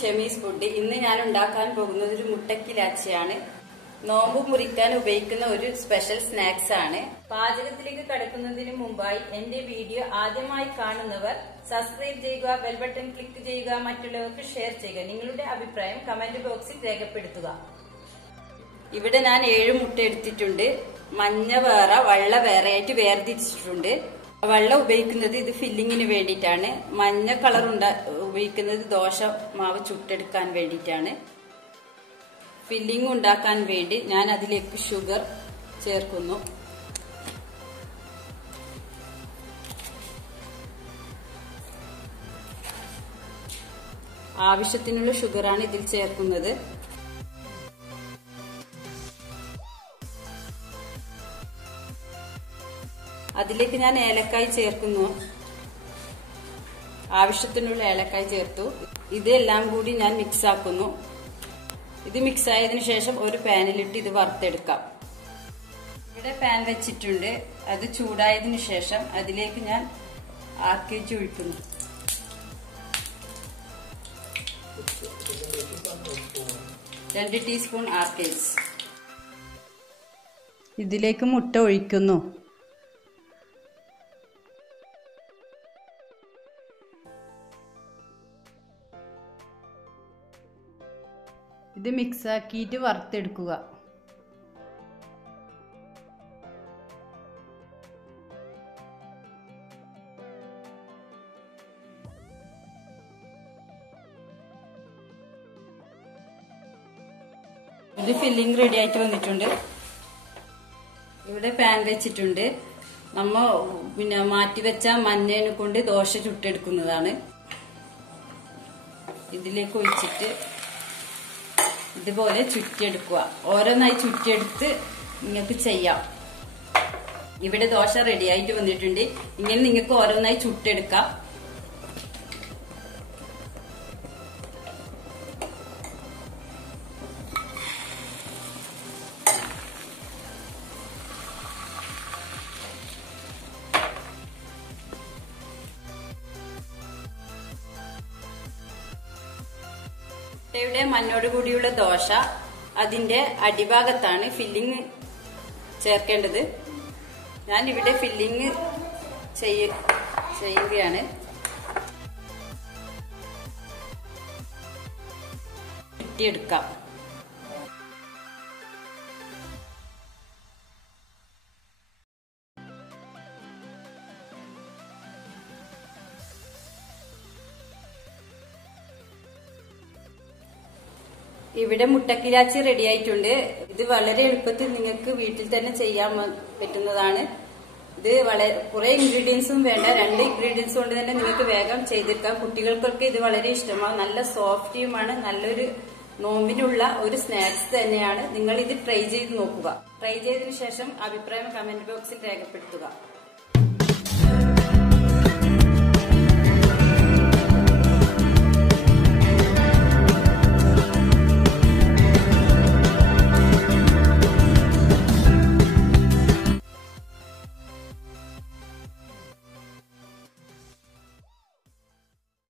ഷെമീസ് food. ഇന്ന് ഞാൻ ഉണ്ടാക്കാൻ പോകുന്നത് ഒരു മുട്ടക്കിലാച്ചിയാണ്. നോമ്പ് മുറിക്കാൻ ഉപയോഗിക്കുന്ന ഒരു സ്പെഷ്യൽ സ്നാക്സ് ആണ്. പാചകത്തിലേക്ക് കടക്കുന്നതിന് മുമ്പായി എന്റെ വീഡിയോ ആദ്യമായി കാണുന്നവർ സബ്സ്ക്രൈബ് ചെയ്യുക, ബെൽ ബട്ടൺ ക്ലിക്ക് ചെയ്യുക, മറ്റുള്ളവർക്ക് ഷെയർ ചെയ്യുക. നിങ്ങളുടെ അഭിപ്രായം കമന്റ് ബോക്സിൽ രേഖപ്പെടുത്തുക. ഇവിടെ ഞാൻ 7 മുട്ട എടുത്തിട്ടുണ്ട്. മഞ്ഞ വേറെ വെള്ള വേറെ ആയിട്ട് വേർതിരിച്ചിട്ടുണ്ട്. വെള്ള ഉപയോഗിക്കുന്നത് ഇത് ഫില്ലിങ്ങിന് വേണ്ടിയിട്ടാണ്. മഞ്ഞ കളർ ഉപയോഗിക്കുന്നത് ദോശ മാവ് ചുട്ടെടുക്കാൻ വേണ്ടിയിട്ടാണ്. ഫില്ലിംഗ് ഉണ്ടാക്കാൻ വേണ്ടി ഞാൻ അതിലേക്ക് ഷുഗർ ചേർക്കുന്നു. ആവശ്യത്തിനുള്ള ഷുഗറാണ് ഇതിൽ ചേർക്കുന്നത്. അതിലേക്ക് ഞാൻ ഏലക്കായ് ചേർക്കുന്നു. ആവശ്യത്തിനുള്ള ഏലക്കായ് ചേർത്തു. ഇതെല്ലാം കൂടി ഞാൻ മിക്സ് ആക്കുന്നു. ഇത് മിക്സ് ആയതിനു ശേഷം ഒരു പാനിലിട്ട് ഇത് വറുത്തെടുക്കാം. ഇവിടെ പാൻ വെച്ചിട്ടുണ്ട്. അത് ചൂടായതിനു ശേഷം അതിലേക്ക് ഞാൻ ആർക്കേജ് ഒഴിക്കുന്നു. രണ്ട് ടീസ്പൂൺ ആർക്കേജ്. ഇതിലേക്ക് മുട്ട ഒഴിക്കുന്നു. ഇത് മിക്സ് ആക്കിയിട്ട് വറുത്തെടുക്കുക. ഇത് ഫില്ലിംഗ് റെഡി ആയിട്ട് വന്നിട്ടുണ്ട്. ഇവിടെ പാൻ വെച്ചിട്ടുണ്ട്. നമ്മ മാറ്റിവെച്ച മഞ്ഞേനെ കൊണ്ട് ദോശ ചുട്ടെടുക്കുന്നതാണ്. ഇതിലേക്ക് ഒഴിച്ചിട്ട് ഇതുപോലെ ചുറ്റിയെടുക്കുക. ഓരോന്നായി ചുറ്റിയെടുത്ത് നിങ്ങൾക്ക് ചെയ്യാം. ഇവിടെ ദോശ റെഡി ആയിട്ട് വന്നിട്ടുണ്ട്. ഇങ്ങനെ നിങ്ങൾക്ക് ഓരോന്നായി ചുട്ടെടുക്കാം. മുട്ടയുടെ മഞ്ഞോട് കൂടിയുള്ള ദോശ അതിന്റെ അടിഭാഗത്താണ് ഫില്ലിംഗ് ചേർക്കേണ്ടത്. ഞാൻ ഇവിടെ ഫില്ലിംഗ് ചെയ്യുകയാണ്. ചുറ്റിയെടുക്കാം. ഇവിടെ മുട്ടക്കിലാച്ചി റെഡി ആയിട്ടുണ്ട്. ഇത് വളരെ എളുപ്പത്തിൽ നിങ്ങൾക്ക് വീട്ടിൽ തന്നെ ചെയ്യാൻ പറ്റുന്നതാണ്. ഇത് കുറെ ഇൻഗ്രീഡിയൻസും വേണ്ട. 2 ഇൻഗ്രീഡിയൻസ് കൊണ്ട് തന്നെ നിങ്ങൾക്ക് വേഗം ചെയ്തെടുക്കാം. കുട്ടികൾക്കൊക്കെ ഇത് വളരെ ഇഷ്ടമാണ്. നല്ല സോഫ്റ്റിയുമാണ്. നല്ലൊരു നോമ്പിനുള്ള ഒരു സ്നാക്സ് തന്നെയാണ്. നിങ്ങൾ ഇത് ട്രൈ ചെയ്ത് നോക്കുക. ട്രൈ ചെയ്തതിനു ശേഷം അഭിപ്രായം കമന്റ് ബോക്സിൽ രേഖപ്പെടുത്തുക.